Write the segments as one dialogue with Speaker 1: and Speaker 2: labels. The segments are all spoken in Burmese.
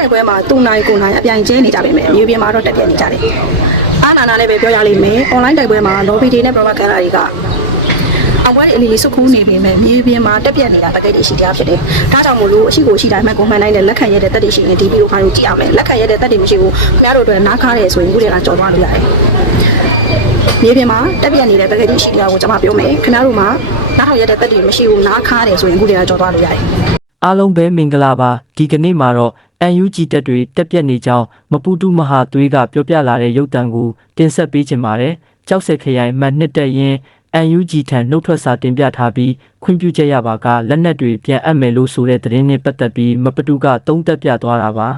Speaker 1: တိုက်ပွဲမှာသူနိုင်ကိုနိုင်အပြိုင်ကျဲနေကြပါမယ်မြေပြင်မှာတော့တက်ပြက်နေကြတယ်အာနာနာလည်းပဲပြောရလိမ့်မယ် online တိုက်ပွဲမှာ lobby တွေနဲ့ propaganda တွေကအဝဲအလီစုခုနေပေမဲ့မြေပြင်မှာတက်ပြက်နေတာတကယ်တည်းရှိတရားဖြစ်တယ်။ဒါကြောင့်မို့လို့အရှိကိုရှိတိုင်းမှကိုမှန်နိုင်တဲ့လက်ခံရတဲ့တက်တွေရှိရင်ဒီဗီဒီယိုဖိုင်ကိုကြည့်အောင်မယ်။လက်ခံရတဲ့တက်တွေမရှိဘူး။ခင်ဗျားတို့အတွက်နားခါရဲဆိုရင်ခုတည်းကကြော်သွားလို့ရတယ်။မြေပြင်မှာတက်ပြက်နေတဲ့တကယ်တည်းရှိတရားကိုကျွန်မပြောမယ်။ခင်ဗျားတို့မှာနားထောင်ရတဲ့တက်တွေမရှိဘူးနားခါရဲဆိုရင်ခုတည်းကကြော်သွားလို့ရတယ်။
Speaker 2: အားလုံးပဲမင်္ဂလာပါဒီကနေ့မှာတော့ UNG တက်တွေတက်ပြက်နေကြောင်းမပူတူမဟာသွေးကပြောပြလာတဲ့ရုပ်တံကိုတင်ဆက်ပေးခြင်းပါတယ်ကြောက်ဆက်ခရိုင်မှတ်နှစ်တက်ရင် UNG ထံနှုတ်ထွက်စာတင်ပြထားပြီးခွင့်ပြုချက်ရပါကလက်နက်တွေပြန်အပ်မယ်လို့ဆိုတဲ့သတင်းနဲ့ပတ်သက်ပြီးမပတူကသုံးသက်ပြသွားတာပါ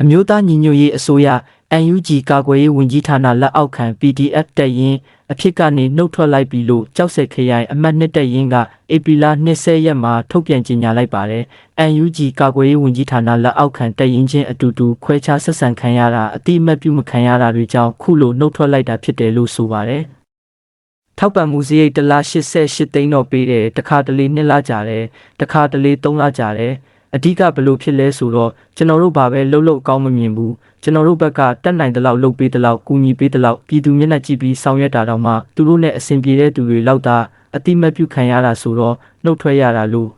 Speaker 2: အမျိုးသားညီညွတ်ရေးအစိုးရ UNG ကာကွယ်ရေးဝန်ကြီးဌာနလက်အောက်ခံ PDF တက်ရင်အဖြစ်ကနေနှုတ်ထွက်လိုက်ပြီလို့ကြောက်ဆက်ခရိုင်အမှတ်နှစ်တက်ရင်ကဧပြီလ20ရက်မှာထုတ်ပြန်ကြေညာလိုက်ပါတယ်။ UNG ကာကွယ်ရေးဝန်ကြီးဌာနလက်အောက်ခံတက်ရင်ချင်းအတူတူခွဲခြားဆက်ဆံခံရတာအတိအမှတ်ပြုမခံရတာတွေကြောင့်ခုလိုနှုတ်ထွက်လိုက်တာဖြစ်တယ်လို့ဆိုပါတယ်။ထောက်ပံ့မှုစရိတ်တစ်လ88သိန်းတော့ပေးတယ်တခါတလေ2လကြာတယ်တခါတလေ3လကြာတယ် အဓိကဘလို့ဖြစ်လဲဆိုတော့ကျွန်တော်တို့ဘာပဲလှုပ်လှုပ်အကောင်းမမြင်ဘူးကျွန်တော်တို့ဘက်ကတက်နိုင်တဲ့လောက်လှုပ်ပေးတဲ့လောက်ကူညီပေးတဲ့လောက်ပြည်သူမျက်နှာကြည့်ပြီးဆောင်ရွက်တာတော့မှသူတို့နဲ့အဆင်ပြေတဲ့သူတွေလောက်သာအတိမတ်ပြုခံရတာဆိုတော့နှုတ်ထွက်ရတာလို့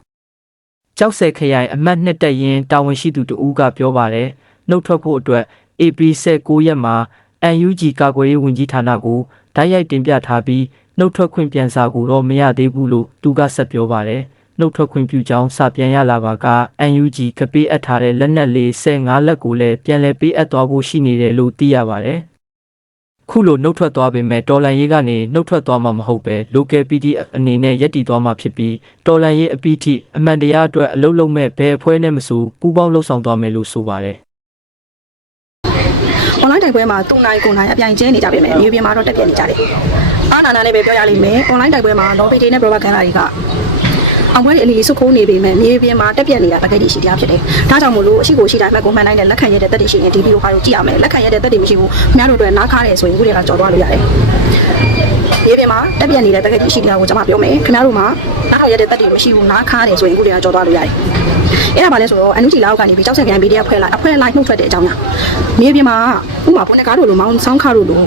Speaker 2: ကြောက်စဲခရိုင်အမတ်နှစ်တက်ရင်တာဝန်ရှိသူတဦးကပြောပါတယ်နှုတ်ထွက်ဖို့အတွက် AP 16ရက်မှာ UNG ကာကွယ်ရေးဝန်ကြီးဌာနကိုဓာတ်ရိုက်တင်ပြထားပြီးနှုတ်ထွက်ခွင့်ပြန်စာကိုတော့မရသေးဘူးလို့သူကဆက်ပြောပါတယ် နှုတ်ထွက်ခွင့်ပြုကြောင်းစာပြန်ရလာပါက UNG ကပေးအပ်ထားတဲ့လက်နက်လေး15လက်ကိုလည်းပြန်လည်ပေးအပ်သွားဖို့ရှိနေတယ်လို့သိရပါတယ်ခုလိုနှုတ်ထွက်သွားပေမဲ့တော်လန်ရေးကနေနှုတ်ထွက်သွားမှာမဟုတ်ပဲ local PDF အနေနဲ့ယက်တီသွားမှာဖြစ်ပြီးတော်လန်ရေးအပိထိအမှန်တရားအတွက်အလုံးလုံးမဲ့ဘယ်အဖွဲ့နဲ့မဆိုပူးပေါင်းလှုပ်ဆောင်သွားမယ်လို့ဆိုပါတယ်
Speaker 1: online တိုက်ပွဲမှာသူနိုင်ကိုနိုင်အပြိုင်ကျဲနေကြပါမယ်မြေပြင်မှာတော့တက်ပြက်နေကြတယ်အာနာနာလည်းပဲပြောရလိမ့်မယ် online တိုက်ပွဲမှာ lobby တွေနဲ့ propaganda တွေက အဝဲအလီစုခိုးနေပေမဲ့မြေပြင်မှာတက်ပြက်နေတာတကယ်တည်းရှိတရားဖြစ်တယ်ဒါကြောင့်မို့လို့အရှိကိုရှိတိုင်းမှကိုမှန်နိုင်တဲ့လက်ခံရတဲ့တက်တွေရှိရင်ဒီဗီဒီယိုဖိုင်ကိုကြည့်အောင်မယ်လက်ခံရတဲ့တက်တွေမရှိဘူးခင်ဗျားတို့အတွက်နားခါရဲဆိုရင်ခုတည်းကကြော်သွားလို့ရတယ်မြေပြင်မှာတက်ပြက်နေတဲ့တကယ်တည်းရှိတရားကိုကျွန်မပြောမယ်ခင်ဗျားတို့မှာနားထောင်ရတဲ့တက်တွေမရှိဘူးနားခါရဲဆိုရင်ခုတည်းကကြော်သွားလို့ရတယ်အဲ့ဒါပါလဲဆိုတော့အန်ယူဂျီလောက်ကနေပြီးကြောက်ဆက်ကန် PDF ဖွဲ့လိုက်အဖွဲလိုက်နှုတ်ထွက်တဲ့အကြောင်းညာ မြေပြင်မှာဥမာဘုန်းကားတို့လိုမောင်းဆောင်းခါတို့လို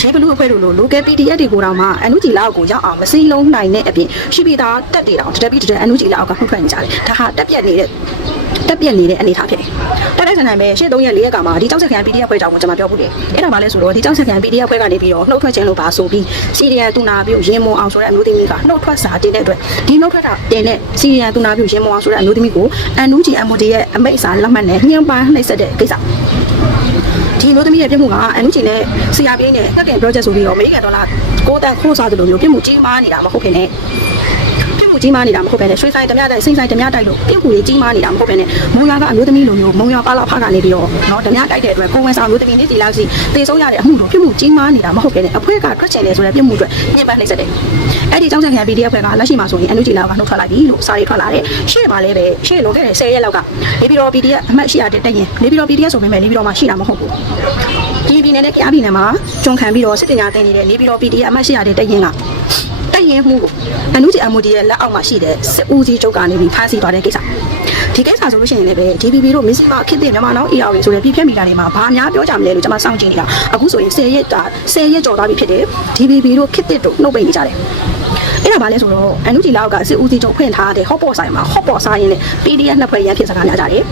Speaker 1: ရေဘလူးအဖွဲ့တို့လို local PDF တွေကိုတောင်မှအန်ယူဂျီလောက်ကိုရောက်အောင်မစည်းလုံးနိုင်တဲ့အပြင်ရှိပြီးသားတက်တွေတောင်တတက်ပြီးတတက်အန်ယူဂျီလောက်ကနှုတ်ထွက်နေကြတယ်ဒါဟာတက်ပြက်နေတဲ့ တက်ပြက်နေတဲ့အနေအထားဖြစ်တယ်တက်တဲ့ဆန်နိုင်ပဲရှေ့3ရက်4ရက်ကမှဒီကြောက်ဆက်ကန် PDF ဖွဲ့ကြောင်းကိုကျွန်မပြောဖို့တယ်အဲ့ဒါပါလဲဆိုတော့ဒီကြောက်ဆက်ကန် PDF ဖွဲ့ကနေပြီးတော့နှုတ်ထွက်ခြင်းလို့ပါဆိုပြီးစီရီယန်တူနာပြုရင်မွန်အောင်ဆိုတဲ့အမျိုးသမီးကနှုတ်ထွက်စာတင်တဲ့အတွက်ဒီနှုတ်ထွက်တာတင်တဲ့စီရီယန်တူနာပြုရင်မွန်အောင်ဆိုတဲ့အမျိုးသမီးကိုအန်ယူဂျီ MOD ရဲ့အမိတ်စာလက်မှတ်နဲ့ညှိပန်းနှိပ်စက်တဲ့ကိစ္စဒီလိုသမီးရဲ့ပြမှုကအန်ယူဂျီနဲ့ CRPA နဲ့တက်တဲ့ project ဆိုပြီးတော့အမေရိကန်ဒေါ်လာ6တန်ခိုးစားသလိုမျိုးပြမှုကြီးမားနေတာမဟုတ်ခင်နဲ့ ပြုတ်မှုကြီးမားနေတာမဟုတ်ဘဲနဲ့ရွှေဆိုင်ဓမြတိုက်စိမ့်ဆိုင်ဓမြတိုက်လို့ပြုတ်မှုကြီးကြီးမားနေတာမဟုတ်ဘဲနဲ့မုံရွာကအမျိုးသမီးလိုမျိုးမုံရွာပါလာဖကနေပြီးတော့နော်ဓမြတိုက်တဲ့အတွက်ကိုဝန်ဆောင်အမျိုးသမီးနေ့ဒီလောက်စီတည်ဆုံးရတဲ့အမှုတို့ပြုတ်မှုကြီးမားနေတာမဟုတ်ဘဲနဲ့အဖွဲကထွက်ချင်တယ်ဆိုတဲ့ပြုတ်မှုအတွက်ညှဉ်းပန်းနှိပ်စက်တယ်။အဲ့ဒီကြောင့်ဆန်ခံ PDF ဖွဲ့ကလက်ရှိမှာဆိုရင်အနုကြီးလောက်ကနှုတ်ထွက်လိုက်ပြီလို့စာရေးထွက်လာတယ်။ရှေ့မှာလည်းပဲရှေ့လွန်ခဲ့တဲ့10ရက်လောက်ကနေပြီးတော့ PDF အမှတ်ရှိရတဲ့တက်ရင်နေပြီးတော့ PDF ဆိုပေမဲ့နေပြီးတော့မှရှိတာမဟုတ်ဘူး။ဒီပြည်နယ်နဲ့ကြားပြည်နယ်မှာကျွန်ခံပြီးတော့စစ်တင်ညာတင်နေတဲ့နေပြီးတော့ PDF အမှတ်ရှိရတဲ့တက်ရင်က တက်ရင်မှုကိုအနုကြီး MOD ရဲ့လက်အောက်မှာရှိတဲ့စစ်ဦးစီးချုပ်ကနေပြီးဖမ်းဆီးသွားတဲ့ကိစ္စဒီကိစ္စဆိုလို့ရှိရင်လည်းပဲ DPP တို့မင်းစီမအခစ်တဲ့မြန်မာနောက် ER တွေဆိုတဲ့ပြည်ဖြတ်မီတာတွေမှာဘာများပြောကြမလဲလို့ကျွန်မစောင့်ကြည့်နေတာအခုဆိုရင်10ရက်တာ10ရက်ကျော်သွားပြီဖြစ်တယ် DPP တို့ခစ်တဲ့တို့နှုတ်ပိတ်နေကြတယ်အဲ့ဒါဘာလဲဆိုတော့အန်နုဂျီလောက်ကစစ်ဦးစီးချုပ်ဖွင့်ထားတဲ့ hot pot ဆိုင်မှာ hot pot ဆိုင်ရင်းနဲ့ PDF နှစ်ဖွဲ့ရန်ဖြစ်စကားများကြတယ်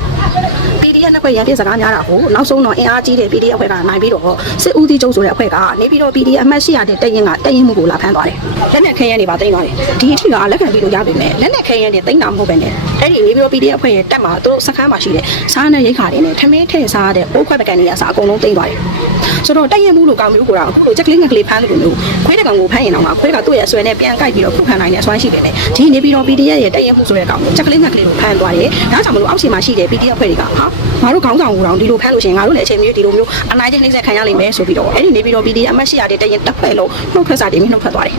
Speaker 1: PDF နှစ်ဖွဲ့ရန်ဖြစ်စကားများတာကိုနောက်ဆုံးတော့အင်အားကြီးတဲ့ PDF အဖွဲ့ကနိုင်ပြီးတော့စစ်ဦးစီးချုပ်ဆိုတဲ့အဖွဲ့ကနေပြီးတော့ PDF အမှတ်ရှိရတဲ့တရင်ကတရင်မှုကိုလာဖမ်းသွားတယ်လက်နက်ခဲရန်တွေပါတင်သွားတယ်ဒီအထိကလက်ခံပြီးလို့ရပြီမဲ့လက်နက်ခဲရန်တွေတင်တာမဟုတ်ပဲနဲ့အဲ့ဒီနေပြီးတော့ PDF အဖွဲ့ရဲ့တက်မှာသူတို့စခန်းမှာရှိတဲ့စားနဲ့ရိတ်ခါတွေနဲ့ထမင်းထည့်စားတဲ့ပိုးခွက်ပကံတွေအစားအကုန်လုံးတင်သွားတယ်ဆိုတော့တရင်မှုလို့ကောင်းမျိုးကိုတော့အခုလိုချက်ကလေးငက်ကလေးဖမ်းလို့မျိုးခွေးတကောင်ကိုဖမ်းရင်တော့ခွေးကသူ့ရဲ့အဆွဲနဲ့ပြန်ကိုက်ပြီးတော့ခုခံနိုင်တဲ့အစွမ်းရှိတယ်လေဒီနေပြီးတော့ PDF ရဲ့တရင်မှုဆိုတဲ့ကောင်ကိုချက်ကလေးငက်ကလေးကိုဖမ်းသွားတယ်ဒါကြောင့်မလို့အောက်ခြေမှာရှိတဲ့ PDF အဖွဲ့တွေကဟာ ငါတို့ခေါင်းဆောင်ကိုတော့ဒီလိုဖမ်းလို့ရှိရင်ငါတို့လည်းအချိန်မျိုးဒီလိုမျိုးအနိုင်ကျနှိမ့်ဆက်ခံရလိမ့်မယ်ဆိုပြီးတော့အဲ့ဒီနေပြီးတော့ PDF အမှတ်ရှိရတဲ့တရင်တစ်ဖွဲ့လုံးနှုတ်ထွက်စာတင်ပြီးနှုတ်ထွက်သွားတယ်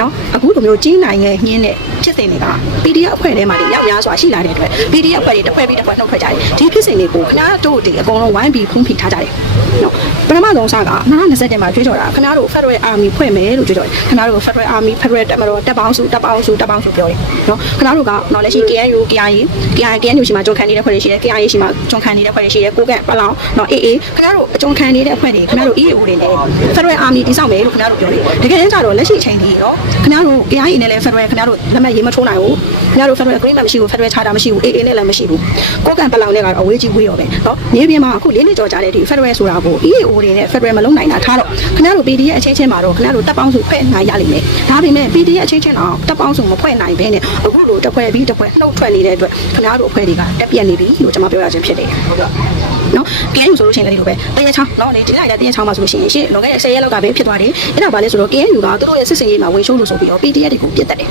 Speaker 1: နော်အခုလိုမျိုးကြီးနိုင်ရဲ့ညင်းတဲ့ဖြစ်စဉ်တွေက PDF အဖွဲ့ထဲမှာတည်းရောက်များစွာရှိလာတဲ့အတွက် PDF အဖွဲ့တွေတစ်ဖွဲ့ပြီးတစ်ဖွဲ့နှုတ်ထွက်ကြတယ်ဒီဖြစ်စဉ်တွေကိုခင်ဗျားတို့တွေအကုန်လုံးဝိုင်းပြီးဖုံးဖိထားကြတယ်နော်ပထမဆုံးစက2020မှာကြွေးကြော်တာခင်ဗျားတို့ Federal Army ဖွဲ့မယ်လို့ကြွေးကြော်တယ်ခင်ဗျားတို့ Federal Army Federal တက်မတော်တက်ပေါင်းစုတက်ပေါင်းစုတက်ပေါင်းစုပြောတယ်နော်ခင်ဗျားတို့ကနော်လက်ရှိ KNU KIA KIA KNU ရှိမှာကြုံခံနေတဲ့ဖွဲ့တွေရှိတယ် KIA ရှိမှာကြုံခံနေတဲ့ဖွဲ့တွေရှိတယ်ကိုကန့်ပလောင်နော် AA ခင်ဗျားတို့အကြုံခံနေတဲ့ဖွဲ့တွေခင်ဗျားတို့ EAO တွေနဲ့ Federal Army တိစောက်မယ်လို့ခင်ဗျားတို့ပြောတယ်တကယ်တမ်းကျတော့လက်ရှိအချိန်ကြီးနော်ခင်ဗျားတို့ KIA နဲ့လည်း Federal ခင်ဗျားတို့လက်မှတ်ရေးမထိုးနိုင်ဘူးခင်ဗျားတို့ Federal Agreement မရှိဘူး Federal Charter မရှိဘူး AA နဲ့လည်းမရှိဘူးကိုကန့်ပလောင်နဲ့ကတော့အဝေးကြီးဝေးရောပဲနော်မြေပြင်မှာအခုလေးနှစ်ကြော်ကြတဲ့ဒီ Federal ဆိုတာကို EAO တွေနဲ့ Federal မလုံးနိုင်တာထားတော့ခင်ဗျားတို့ PD ရဲ့အချင်းချင်းမှာတော့ခင်ဗျားတို့တပ်ပေါင်းစုဖွဲ့နိုင်ရလိမ့်မယ်ဒါပေမဲ့ PD ရဲ့အချင်းချင်းတော့တပ်ပေါင်းစုမဖွဲ့နိုင်ဘဲနဲ့အခုလိုတစ်ဖွဲ့ပြီးတစ်ဖွဲ့နှုတ်ထွက်နေတဲ့အတွက်ခင်ဗျားတို့အဖွဲ့တွေကတက်ပြက်နေပြီလို့ကျွန်မပြောရခြင်းဖြစ်တယ် နော်ကဲယူဆိုလို့ရှိရင်လည်းဒီလိုပဲတရချောင်းနော်ဒီဒီလိုက်လည်းတရချောင်းမှာဆိုလို့ရှိရင်ရှေ့လွန်ခဲ့တဲ့10ရက်လောက်ကပဲဖြစ်သွားတယ်အဲ့ဒါဘာလဲဆိုတော့ KNU ကသူတို့ရဲ့စစ်စင်ရေးမှာဝင်ရှုံးလို့ဆိုပြီးတော့ PDF တွေကိုပြစ်တက်တယ်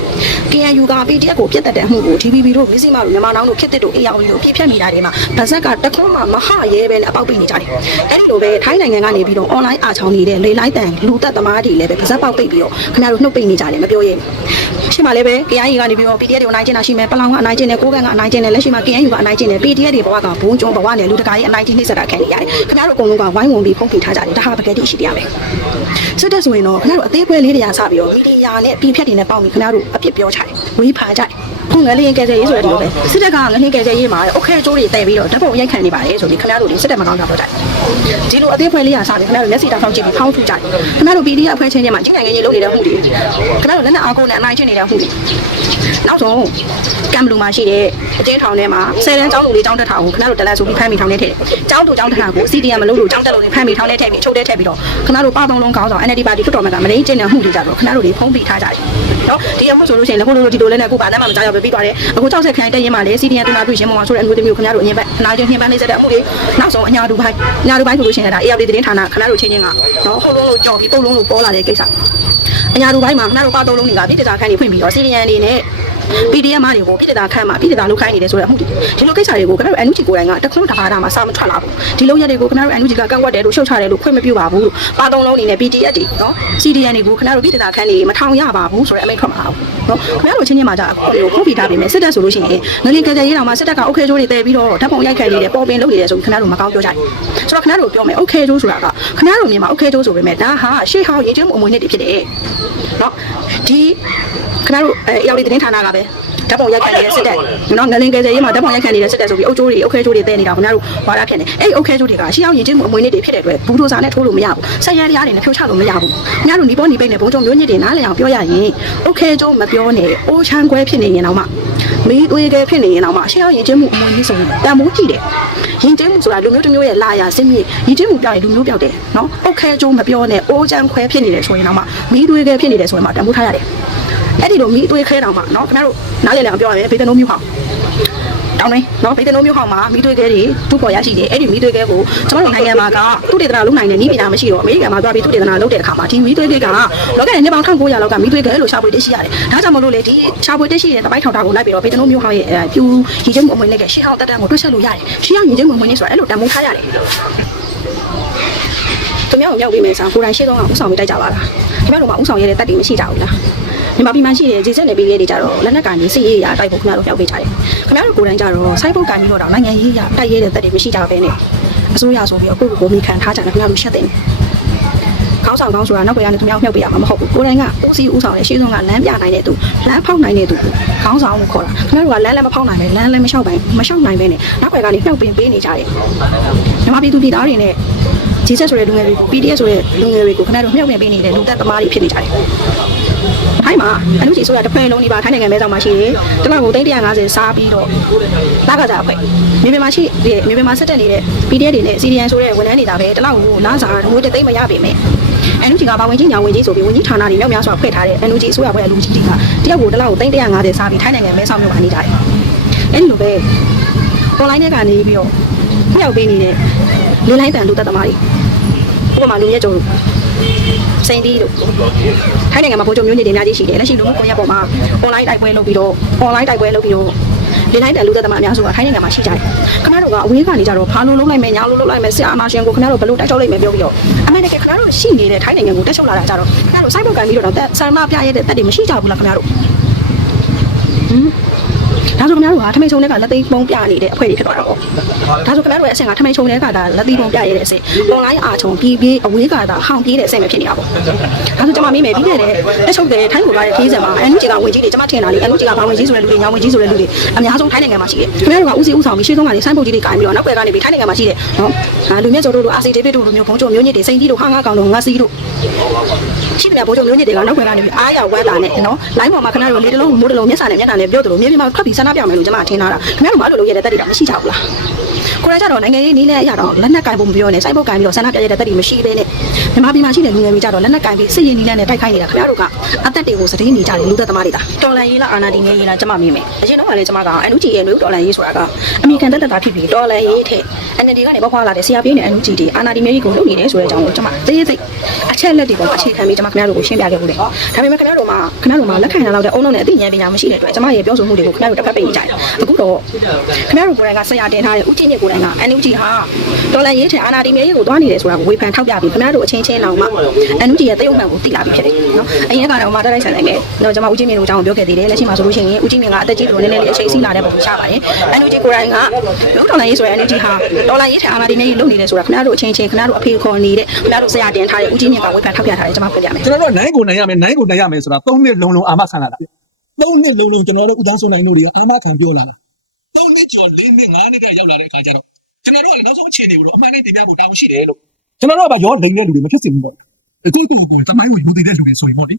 Speaker 1: KNU က PDF ကိုပြစ်တက်တဲ့အမှုကို DBB တို့မစ္စည်းမတို့မြန်မာနောင်တို့ခစ်တစ်တို့ AR တို့ပြစ်ဖြတ်မိတာတွေမှာဗဇက်ကတခွန်းမှမဟရဲပဲနဲ့အပေါက်ပိတ်နေကြတယ်အဲ့ဒီလိုပဲထိုင်းနိုင်ငံကနေပြီးတော့ online အားချောင်းနေတဲ့လေလိုက်တန်လူသက်သမားတွေလည်းပဲဗဇက်ပေါက်ပိတ်ပြီးတော့ခင်ဗျားတို့နှုတ်ပိတ်နေကြတယ်မပြောရဲရှိမှလည်းပဲ KNU ကနေပြီးတော့ PDF တွေအနိုင်ကျင့်တာရှိမယ်ပလောင်ကအနိုင်ကျင့်တယ်ကိုကန့်ကအနိုင်ကျင့်တယ်လက်ရှိမှာ KNU ကအနိုင်ကျင့်တယ် PDF တွေဘဝကဘုံကျုံဘဝနဲ့လူတကာရဲ့အနိုင်ကျင့်နှိမ့်ဆက်တာခံနေရတယ်ခင်ဗျားတို့အကုန်လုံးကဝိုင်းဝန်းပြီးဖုံးဖိထားကြတယ်ဒါဟာပကတိရှိတရားပဲစစ်တပ်ဆိုရင်တော့ခင်ဗျားတို့အသေးဖွဲလေးတွေကစပြီးတော့မီဒီယာနဲ့ပြည်ဖြတ်တွေနဲ့ပေါင်းပြီးခင်ဗျားတို့အပြစ်ပြောချတယ်ဝေးဖာကြတယ် ခုငလင်းကဲဆဲရေးဆိုတဲ့ဒီလိုပဲစစ်တပ်ကငလင်းကဲဆဲရေးမှာအုတ်ခဲကျိုးတွေတဲပြီးတော့ဓာတ်ပုံရိုက်ခံနေပါတယ်ဆိုပြီးခင်ဗျားတို့ဒီစစ်တပ်မကောင်းတာတော့တိုက်ဒီလိုအသေးဖွဲလေးရစားတယ်ခင်ဗျားတို့လက်စီတောက်ဆောင်ကြည့်ပြီးဖောင်းထူကြတယ်ခင်ဗျားတို့ PDF အဖွဲ့ချင်းချင်းမှာချင်းနိုင်ငံကြီးလုပ်နေတဲ့မှုတွေခင်ဗျားတို့လက်နဲ့အားကိုးနဲ့အနိုင်ကျင့်နေတဲ့မှုတွေနောက်ဆုံးကမ်ဘလူမှာရှိတဲ့အကျဉ်းထောင်ထဲမှာဆယ်တန်းကျောင်းလူလေးကျောင်းတက်ထားကိုခင်ဗျားတို့တလက်ဆိုပြီးဖမ်းမိထောင်ထဲထည့်တယ်ကျောင်းသူကျောင်းတက်ထားကို CDM မလုပ်လို့ကျောင်းတက်လို့ဖမ်းမိထောင်ထဲထည့်ပြီးချုပ်ထဲထည့်ပြီးတော့ခင်ဗျားတို့ပပေါင်းလုံးကောင်းဆောင် NLD ပါတီထွက်တော်မှာကမရင်းကျင့်တဲ့မှုတွေကြတော့ခင်ဗျားတို့တွေဖုံးပိထားကြတယ်နော်ဒီအမှုဆိုလို့ရှိရင်လက်ဖို့လို့ဒီလိုလဲနဲ့ကိုပါနဲ့မှမကြောက်ရဘူးပဲပြီးသွားတယ်အခုကြောက်ဆက်ခိုင်းတဲ့ရင်မှာလေ CDM တူနာတွေ့ရှင်ပေါ်မှာဆိုတဲ့အမျိုးသမီးကိုခင်ဗျားတို့အရင်ဘက်အနာကျင်ညှဉ်းပန်းနေတဲ့အမှုတွေနောက်ဆုံးအညာတူပိုင်းအညာတူပိုင်းဆိုလို့ရှိရင်လည်းဒါ ARD သတင်းဌာနခင်ဗျားတို့ချင်းချင်းကနော်ဟုတ်လုံးလို့ကြော်ပြီးပုတ်လုံးလို့ပေါ်လာတဲ့ကိစ္စအညာတူပိုင်းမှာခင်ဗျားတို့ပါသုံးလုံးတွေကပြည်တကာခန်းတွေဖွင့်ပြီးတော့ CDM အနေနဲ့ PDF မားတွေကိုပြည်တကာခန်းမှာပြည်တကာလုတ်ခိုင်းနေတယ်ဆိုတဲ့အမှုတွေဒီလိုကိစ္စတွေကိုခင်ဗျားတို့ NUG ကိုယ်တိုင်ကတခွန်းတခါတာမှာစာမထွက်လာဘူးဒီလိုရက်တွေကိုခင်ဗျားတို့ NUG ကကန့်ကွက်တယ်လို့ရှုတ်ချတယ်လို့ခွင့်မပြုပါဘူးလို့ပါသုံးလုံးအနေနဲ့ PDF တွေနော် CDN တွေကိုခင်ဗျားတို့ပြည်တကာခန်းတွေမထောင်ရပါဘူးဆိုတဲ့အမိန့်ထွက်မှာနော်ခင်ဗျားတို့ချင်းချင်းမှာじゃအခုလိုခုတ်ပြီးထားပြီမယ်စစ်တပ်ဆိုလို့ရှိရင်ငလင်ကကြရေးတောင်မှာစစ်တပ်က okay ကျိုးတွေတဲပြီးတော့ဓာတ်ပုံရိုက်ခံနေတယ်ပေါ်ပင်လုပ်နေတယ်ဆိုခင်ဗျားတို့မကောင်းပြောကြတယ်ဆိုတော့ခင်ဗျားတို့ပြောမယ် okay ကျိုးဆိုတာကခင်ဗျားတို့မြင်မှာ okay ကျိုးဆိုပေမဲ့ဒါဟာရှေ့ဟောင်းရေးချင်းမှုအမွေနှစ်တွေဖြစ်တယ်နော်ဒီ ခင်ဗျားတို့အဲအရောက်ဒီသတင်းဌာနကပဲဓာတ်ပုံရိုက်ခံနေတဲ့စစ်တပ်နော်ငလင်ကယ်ဆယ်ရေးမှာဓာတ်ပုံရိုက်ခံနေတဲ့စစ်တပ်ဆိုပြီးအုပ်ကျိုးတွေအုတ်ခဲကျိုးတွေတဲနေတာခင်ဗျားတို့ဝါဒဖြစ်နေအဲ့အုတ်ခဲကျိုးတွေကရှေ့အောင်ရင်ချင်းမှုအမွေနှစ်တွေဖြစ်တဲ့အတွက်ဘူဒိုဇာနဲ့ထိုးလို့မရဘူးဆက်ရန်တရားတွေနဲ့ဖြိုချလို့မရဘူးခင်ဗျားတို့ဒီပေါ်ဒီပိတ်နဲ့ဘုံကြုံမျိုးညစ်တွေနားလည်အောင်ပြောရရင်အုတ်ခဲကျိုးမပြောနဲ့အိုးချမ်းခွဲဖြစ်နေရင်တော့မှမီးသွေးခဲဖြစ်နေရင်တော့မှရှေ့အောင်ရင်ချင်းမှုအမွေနှစ်ဆိုရင်တန်မိုးကြည့်တယ်ရင်ချင်းမှုဆိုတာလူမျိုးတစ်မျိုးရဲ့လာရစင်းမြေရင်ချင်းမှုပြောရင်လူမျိုးပြောက်တယ်နော်အုတ်ခဲကျိုးမပြောနဲ့အိုးချမ်းခွဲဖြစ်နေတယ်ဆိုရင်တော့မှမီးသွေးခဲဖြစ်နေတယ်ဆိုရင်မှတန်မိုးထားရတယ် အဲ့ဒီလိုမိအသွေးခဲတောင်မှနော်ခင်ဗျားတို့နားလည်လည်အောင်ပြောရမယ်ဘေးတနိုးမြို့ဟောင်းတောင်းနေနော်ဘေးတနိုးမြို့ဟောင်းမှာမိသွေးခဲတွေသူ့ပေါ်ရရှိတယ်အဲ့ဒီမိသွေးခဲကိုကျွန်တော်တို့နိုင်ငံမှာကသူတေသနာလုံးနိုင်တဲ့နည်းပညာမရှိတော့အမေရိကန်မှာသွားပြီးသူတေသနာလုပ်တဲ့အခါမှာဒီမိသွေးခဲကလောကရဲ့နှစ်ပေါင်း1900လောက်ကမိသွေးခဲလို့ရှာဖွေတွေ့ရှိရတယ်ဒါကြောင့်မလို့လေဒီရှာဖွေတွေ့ရှိတဲ့တပိုင်းထောင်တာကိုလိုက်ပြီးတော့ဘေးတနိုးမြို့ဟောင်းရဲ့ပြူရေချင်းမဝင်တဲ့ရှေးဟောင်းတက်တန်းကိုတွေ့ဆက်လို့ရတယ်ရှေးဟောင်းရေချင်းမဝင်နေဆိုတာအဲ့လိုတန်ဖိုးထားရတယ်သူများကိုမြောက်ပေးမယ်ဆိုတော့ကိုယ်တိုင်ရှေ့တော့ကဥဆောင်ပေးတိုက်ကြပါလားခင်ဗျားတို့မှဥဆောင်ရတဲ့တက်တည်မရှိကြဘူးလား မြန်မာပြည်မှာရှိတဲ့ဂျေဆက်နယ်ပြည်လေးတွေကြတော့လက်နက်ကန်ကြီးစစ်ရေးရာတိုက်ဖို့ခင်ဗျားတို့ရောက်ပေးကြတယ်ခင်ဗျားတို့ကိုယ်တိုင်ကြတော့စိုက်ဖို့ကန်ပြီးတော့နိုင်ငံရေးရာတိုက်ရဲတဲ့တက်တီမရှိကြဘဲနဲ့အစိုးရဆိုပြီးတော့ကိုယ့်ကိုယ်ကိုမိခံထားကြတယ်ခင်ဗျားတို့ရှက်တယ်ကောင်းဆောင်ကောင်းဆိုတာနောက်ွယ်ကနေသူများမြှောက်ပေးရမှာမဟုတ်ဘူးကိုယ်တိုင်ကဦးစီးဦးဆောင်တဲ့ရှေ့ဆုံးကလမ်းပြနိုင်တဲ့သူလမ်းဖောက်နိုင်တဲ့သူကောင်းဆောင်လို့ခေါ်တာခင်ဗျားတို့ကလမ်းလည်းမဖောက်နိုင်ပဲလမ်းလည်းမလျှောက်နိုင်မလျှောက်နိုင်ပဲနဲ့နောက်ွယ်ကနေမြှောက်ပင်ပေးနေကြတယ်မြန်မာပြည်သူပြည်သားတွေနဲ့ဂျေဆက်ဆိုတဲ့လူငယ်တွေကို PDF ဆိုတဲ့လူငယ်တွေကိုခင်ဗျားတို့မြှောက်ပင်ပေးနေတဲ့လူသက်သမားတွေဖြစ်နေကြတယ် ထိုင်းမှာအလူကြီးဆိုတာတစ်ဖွဲ့လုံးဒီပါထိုင်းနိုင်ငံမဲဆောင်မှာရှိတယ်။တစ်လောက်ကို350စားပြီးတော့လာကစားအဖွဲ့မြေပြင်မှာရှိတဲ့မြေပြင်မှာဆက်တက်နေတဲ့ PDF တွေနဲ့ CDN ဆိုတဲ့ဝန်ထမ်းတွေဒါပဲတစ်လောက်ကိုလာစားငွေတစ်သိန်းမရပေမဲ့အန်ယူဂျီကပါဝင်ကြီးညာဝင်ကြီးဆိုပြီးဝင်ကြီးဌာနတွေမြောက်များစွာဖွဲ့ထားတဲ့အန်ယူဂျီအစိုးရဘက်အလူကြီးတွေကတယောက်ကိုတစ်လောက်ကို350စားပြီးထိုင်းနိုင်ငံမဲဆောင်မြို့မှာနေကြတယ်။အဲ့ဒီလိုပဲ online နဲ့ကနေပြီးတော့မြောက်ပေးနေတဲ့လင်းလိုက်တန်လူသက်သမားတွေဥပမာလူမြတ်ကျော်တို့ စိန်တီးတို့ထိုင်းနိုင်ငံမှာပုံချုံမျိုးညစ်တွေအများကြီးရှိတယ်လက်ရှိလူမှုကွန်ရက်ပေါ်မှာ online တိုက်ပွဲလုပ်ပြီးတော့ online တိုက်ပွဲလုပ်ပြီးတော့ဒီတိုင်းတန်လူသက်သမားအများစုကထိုင်းနိုင်ငံမှာရှိကြတယ်ခင်ဗျားတို့ကအဝေးကနေကြတော့ဘာလို့လုံးလိုက်မယ်ညာလို့လုံးလိုက်မယ်ဆရာအမာရှင်ကိုခင်ဗျားတို့ဘလို့တိုက်ချုပ်လိုက်မယ်ပြောပြီးတော့အမေတကယ်ခင်ဗျားတို့ရှိနေတဲ့ထိုင်းနိုင်ငံကိုတက်ချုပ်လာတာကြတော့ခင်ဗျားတို့စိုက်ပုတ်ကန်ပြီးတော့တက်ဆန္ဒပြရတဲ့တက်တွေမရှိကြဘူးလားခင်ဗျားတို့ဟမ်ဒါဆို ခင်ဗျားတို့ကထမိန်ချုံတဲ့ကလက်သိပုံပြနေတဲ့အဖွဲ့တွေဖြစ်သွားတော့ဒါဆိုခင်ဗျားတို့ရဲ့အဆင့်ကထမိန်ချုံတဲ့ကဒါလက်သိပုံပြရတဲ့အဆင့် online အာချုံပြီးပြီးအဝေးကဒါဟောင်ပြေးတဲ့အဆင့်ပဲဖြစ်နေတာပေါ့ဒါဆိုကျွန်မမေးမယ်ပြီးခဲ့တဲ့တက်ချုပ်တဲ့ထိုင်းကိုလာတဲ့ခီးစံမှာအန်နူဂျီကဝင်ကြီးတွေကျွန်မထင်တာလေအန်နူဂျီကဘာဝင်ကြီးဆိုတဲ့လူတွေညာဝင်ကြီးဆိုတဲ့လူတွေအများဆုံးထိုင်းနိုင်ငံမှာရှိတယ်ခင်ဗျားတို့ကဦးစီးဦးဆောင်ပြီးရှေ့ဆုံးကနေဆိုင်းပုတ်ကြီးတွေကိုင်ပြီးတော့နောက်ွယ်ကနေပြီးထိုင်းနိုင်ငံမှာရှိတယ်နော်အာလူမြတ်ကျော်တို့လိုအာစီဒေးဗစ်တို့လိုမျိုးဘုံကျော်မျိုးညစ်တွေစိန်ကြီးတို့ဟာငါကောင်တို့ငါစီတို့ရှိတယ်ဘိုးချုပ်မျိုးညစ်တွေကနောက်ွယ်ကနေပြီးအားရဝမ်းတာနဲ့နော်လိုင်းပေါ်မှာခဏတော့လေးတလုံးမိုးတလုံးမျက်စာနဲ့မျက်နှာနဲ့ပြောတယ်လို့မြေပြင်မှာထွက်ပြီးဆန္ဒပြမယ်လို့ကျွန်မထင်တာခင်ဗျားတို့မအဲ့လိုလုပ်ရတဲ့တက်တွေတော့မရှိကြဘူးလားကိုရကြတော့နိုင်ငံရေးနည်းနဲ့အရတော့လက်နက်ကင်ဖို့မပြောနဲ့စိုက်ဖို့ကင်ပြီးတော့ဆန္ဒပြရတဲ့တက်တွေမရှိသေးနဲ့မြန်မာပြည်မှာရှိတဲ့လူငယ်တွေကြတော့လက်နက်ကင်ပြီးစစ်ရေးနည်းနဲ့တိုက်ခိုက်နေတာခင်ဗျားတို့ကအသက်တွေကိုစတင်းနေကြတယ်လူသက်သမားတွေတာတော်လန်ရေးလားအာနာဒီနေရေးလားကျွန်မမေးမယ်အရင်တော့ကလည်းကျွန်မကအန်ယူဂျီရဲ့နွေဦးတော်လန်ရေးဆိုတာကအမေရိကန်တက်တက်တာဖြစ်ပြီးတော်လန်ရေးထက် NLD ကနေပေါခွာလာတဲ့ဆရာပြင်းနဲ့ NUG တွေအာနာဒီမေကြီးကိုလုပ်နေတယ်ဆိုတဲ့အကြောင်းကိုကျွန်မသေးသေးအချက်လက်တွေကိုအခြေခံပြီးကျွန်မခင်ဗျားတို့ကိုရှင်းပြခဲ့ဘူးလေဒါပေမဲ့ခင်ဗျားတို့မှာခင်ဗျားတို့မှာလက်ခံရလောက်တဲ့အုံလုံးနဲ့အသိဉာဏ်ပညာမရှိတဲ့အတွက်ကျွန်မရဲ့ပြောဆိုမှုတွေကိုခင်ဗျားတို့တစ်ဖက်ပိတ်နေကြတယ်အခုတော့ခင်ဗျားတို့ကိုယ်တိုင်ကဆရာတင်ထားတဲ့ဦးချင်းညစ်ကိုယ်တိုင်က NUG ဟာတော်လန်ရေးထက်အာနာဒီမေကြီးကိုတွားနေတယ်ဆိုတာကိုဝေဖန်ထောက်ပြပြီးခင်ဗျားတို့အချင်းချင်းအောင်မှ NUG ရဲ့တရုတ်မှန်ကိုသိလာပြီးဖြစ်တယ်နော်အရင်ကတော့မှတက်တိုက်ဆန်ဆိုင်ပဲတော့ကျွန်မဦးချင်းမြင့်တို့အကြောင်းပြောခဲ့သေးတယ်လက်ရှိမှာဆိုလို့ရှိရင်ဦးချင်းမြင့်ကအသက်ကြီးလို့နည်းနည်းလေးအချိန်စီးလာတဲ့ပုံကိုချပါတယ် NUG ကိုယ်တိုင်ကလူတော်လိုင်းရေးဆိုတဲ့ NUG ဟာတော်လိုင်းရေးထက်အာဏာတည်မြဲရေးလုပ်နေတယ်ဆိုတာခင်ဗျားတို့အချင်းချင်းခင်ဗျားတို့အဖေခေါ်နေတဲ့ခင်ဗျားတို့ဆရာတင်ထားတဲ့ဦးချင်းမြင့်ကဝေဖန်ထောက်ပြထားတယ်ကျွန်မဖွင့်ပြမယ်
Speaker 3: ကျွန်တော်တို့ကနိုင်ကိုနိုင်ရမယ်နိုင်ကိုနိုင်ရမယ်ဆိုတာ၃နှစ်လုံးလုံးအာမခံလာတာ ၃နှစ်လုံးလုံးကျွန်တော်တို့ဥဒန်းစုံနိုင်တို့တွေကအာမခံပြောလာတာ၃နှစ်ကျော်၄နှစ်၅နှစ်ကရောက်လာတဲ့အခါကျတော့ကျွန်တော်တို့ကလည်းနောက်ဆုံးအခြေအနေကိုအမှန်နဲ့တင်ပြဖို့တောင်းရှိတယ်လို့ကျွန်တော်တို့ကရောလိန်တဲ့လူတွေမဖြစ်စင်ဘူးပေါ့ဒီတူတူကိုသမိုင်းကိုယူတည်တဲ့လူတွေဆိုရင်ပေါ့လေ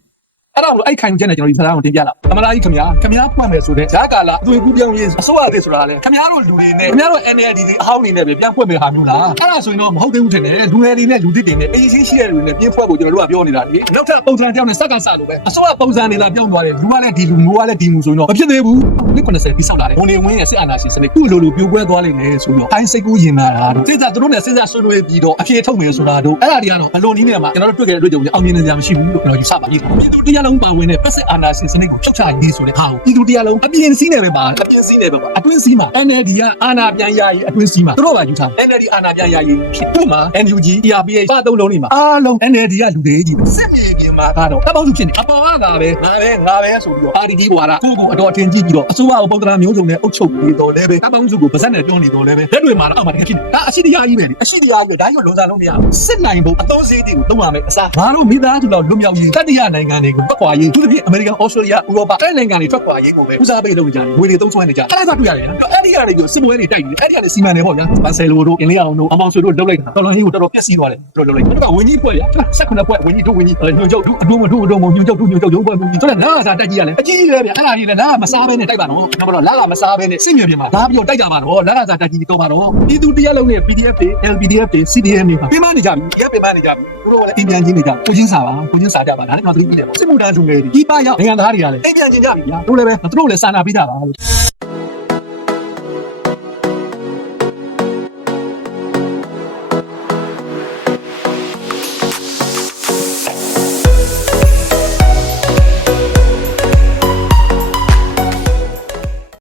Speaker 3: အဲ့ဒါကိုအဲ့ခိုင်ချက်နဲ့ကျွန်တော်ဒီစကားကိုတင်ပြလာအမလားကြီးခင်ဗျာခင်ဗျာဖွင့်မယ်ဆိုတဲ့ဂျာကာလာအသွင်ကူးပြောင်းရေးအစိုးရအသစ်ဆိုတာလေခင်ဗျားတို့လူတွေနဲ့ခင်ဗျားတို့ NLD ဒီအဟောင်းနေနဲ့ပဲပြန်ဖွင့်မယ်ဟာမျိုးလားအဲ့ဒါဆိုရင်တော့မဟုတ်သေးဘူးထင်တယ်လူငယ်တွေနဲ့လူသစ်တွေနဲ့အေးချင်းရှိတဲ့လူတွေနဲ့ပြန်ဖွင့်ဖို့ကျွန်တော်တို့ကပြောနေတာလေနောက်ထပ်ပုံစံတစ်ယောက်နဲ့စက်ကစလို့ပဲအစိုးရပုံစံနေလာပြောင်းသွားတယ်လူကလည်းဒီလူမျိုးကလည်းဒီလူဆိုရင်တော့မဖြစ်သေးဘူးနှစ်90ပြီးဆောက်လာတယ်ဘုံနေဝင်းရဲ့စစ်အာဏာရှင်စနစ်ခုလိုလိုပြိုကွဲသွားလိမ့်မယ်ဆိုတော့တိုင်းစိတ်ကူးရင်လာတာတို့စိတ်သာတို့နဲ့စဉ်းစားဆွေးနွေးပြီးတော့အပြေထုတ်မယ်ဆိုတာတို့အဲ့ဒါတွေကတော့ဘလုံးနည်းနဲ့မှကျွန်တော်တို့တွေ့ခဲ့တဲ့တွေ့ကြုံအောင်မြင်နေကြမရှိဘူးလို့ကျွန်တော်ယူဆပါပြီပြည်သူတရားလုံးပါဝင်တဲ့ပတ်စစ်အာဏာရှင်စနစ်ကိုဖြုတ်ချရေးဆိုတဲ့ဟာကိုပြည်သူတရားလုံးအပြင်းစည်းနေပဲပါအပြင်းစည်းနေပဲပါအတွင်းစည်းမှာ NLD ကအာဏာပြန်ရရေးအတွင်းစည်းမှာတို့ပါယူထား NLD အာဏာပြန်ရရေးဖြစ်ဖို့မှာ NUG ERPH ပါသုံးလုံးနေမှာအားလုံး NLD ကလူတွေကြီးစစ်မြေပြင်မှာကတော့တပ်ပေါင်းစုဖြစ်နေအပေါ်ကငါပဲငါပဲငါပဲဆိုပြီးတော့ RDD ဘွာလာကိုကိုအတော်အထင်ကြီးပြီးတော့အစိုးရပုံသဏ္ဍာန်မျိုးစုံနဲ့အုပ်ချုပ်ပြီးတော့လည်းပဲတပ်ပေါင်းစုကိုပါဇက်နဲ့ပြောနေတော့လည်းပဲလက်တွေမှာတော့အောက်မှာတကယ်ဖြစ်နေဒါအရှိတရားကြီးပဲလေအရှိတရားကြီးပဲဒါကြီးကလုံးစားလုံးမရဘူးစစ်နိုင်ဖို့အသုံးစည်းတွေကိုသုံးရမယ်အစားငါတို့မိသားစုတော်လွတ်မြောက်ရေးတတိယနိုင်ငံတွေကိုပတ်ခွာရေးသူတို့ပြအမေရိကန်ဩစတြေးလျဥရောပတဲ့နိုင်ငံတွေထွက်ခွာရေးကိုပဲဦးစားပေးလုပ်နေကြတယ်ငွေတွေသုံးဆွဲနေကြတယ်အဲ့ဒါကတွေ့ရတယ်နော်အဲ့ဒီကနေပြီးစစ်ပွဲတွေတိုက်နေတယ်အဲ့ဒီကနေစီမံနေပေါ့ဗျာဘန်ဆယ်လိုတို့အင်လီအောင်တို့အမောင်ဆွေတို့လုပ်လိုက်တာတော်တော်ကြီးကိုတော်တော်ပြည့်စည်သွားတယ်တော်တော်လုပ်လိုက်တို့ကဝင်းကြီးဖွဲ့ရဆက်ခုနှစ်ဖွဲ့ဝင်းကြီးတို့ဝင်းကြီးညွှန်ချုပ်တို့အတူမတို့အတူမညွှန်ချုပ်တို့ညွှန်ချုပ်ရုံးဖွဲ့မှုကြီးဆိုတော့နားစားတက်ကြီးရတယ်အကြီးကြီးပဲဗျအဲ့ဒါကြီးလည်းနားမစားဘဲနဲ့တိုက်ပါတော့ကျွန်တော်တို့လာကမစားဘဲနဲ့စစ်မြေပြင်မှာလာပြီးတော့တိုက်ကြပါတော့လာကစားတက်ကြီးတော့ပါတော့ဒီသူတရားလုံးနဲ့ PDF တွေ LPDF တွေ CDM တွေပြင်မနေကြပြီရပ်ပြင်မနေကြပြီ တို့ကလည်းအင်ပြန်ချင်းနေကြကိုချင်းစားပါကိုချင်းစားကြပါဒါလည်းမသိဘူးလေပေါ့စစ်မှုထမ်းသူငယ်တွေဒီပါရောက်နိုင်ငံသားတွေကလည်းအင်ပြန်ချင်းကြပြီဗျာတို့လည်းပဲတို့လည်းစာနာပေးကြပါလို့